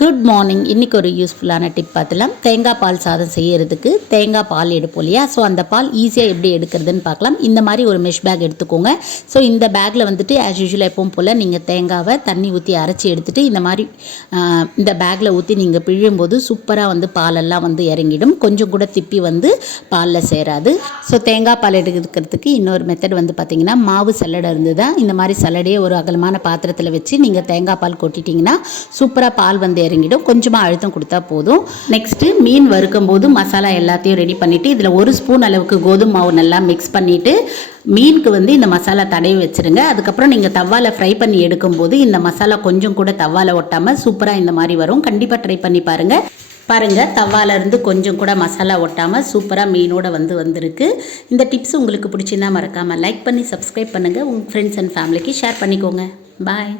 Good morning. இன்றைக்கி ஒரு யூஸ்ஃபுல்லான டிப் பார்த்துலாம். தேங்காய் பால் சாதம் செய்கிறதுக்கு தேங்காய் பால் எடுப்போம் இல்லையா? ஸோ அந்த பால் ஈஸியாக எப்படி எடுக்கிறதுன்னு பார்க்கலாம். இந்த மாதிரி ஒரு மெஷ் பேக் எடுத்துக்கோங்க. ஸோ இந்த பேக்கில் வந்துட்டு ஆஸ் யூஷுவல் எப்பவும் போல் நீங்கள் தேங்காவை தண்ணி ஊற்றி அரைச்சி எடுத்துகிட்டு இந்த மாதிரி இந்த பேக்கில் ஊற்றி நீங்கள் பிழியும்போது சூப்பராக வந்து பாலெல்லாம் வந்து இறங்கிடும். கொஞ்சம் கூட திப்பி வந்து பாலில் சேராது. ஸோ தேங்காய் பால் எடுக்கிறதுக்கு இன்னொரு மெத்தட் வந்து பார்த்திங்கன்னா, மாவு சல்லடை இருந்ததுதான் இந்த மாதிரி சல்லடையை ஒரு அகலமான பாத்திரத்தில் வச்சு நீங்கள் தேங்காய் பால் கொட்டிட்டிங்கன்னா சூப்பராக பால் வந்து இறங்கிடும். கொஞ்சமாக அழுத்தம் கொடுத்தா போதும். நெக்ஸ்ட்டு மீன் வறுக்கும் போது மசாலா எல்லாத்தையும் ரெடி பண்ணிவிட்டு இதில் 1 ஸ்பூன் அளவுக்கு கோதுமை மாவு நல்லா மிக்ஸ் பண்ணிவிட்டு மீனுக்கு வந்து இந்த மசாலா தடவி வச்சுருங்க. அதுக்கப்புறம் நீங்கள் தவாவில் ஃப்ரை பண்ணி எடுக்கும்போது இந்த மசாலா கொஞ்சம் கூட தவாவில் ஒட்டாமல் சூப்பராக இந்த மாதிரி வரும். கண்டிப்பாக ட்ரை பண்ணி பாருங்கள். தவாலேருந்து கொஞ்சம் கூட மசாலா ஒட்டாமல் சூப்பராக மீனோட வந்திருக்கு. இந்த டிப்ஸ் உங்களுக்கு பிடிச்சிருந்தா மறக்காமல் லைக் பண்ணி சப்ஸ்கிரைப் பண்ணுங்கள். உங்கள் ஃப்ரெண்ட்ஸ் அண்ட் ஃபேமிலிக்கு ஷேர் பண்ணிக்கோங்க. பாய்.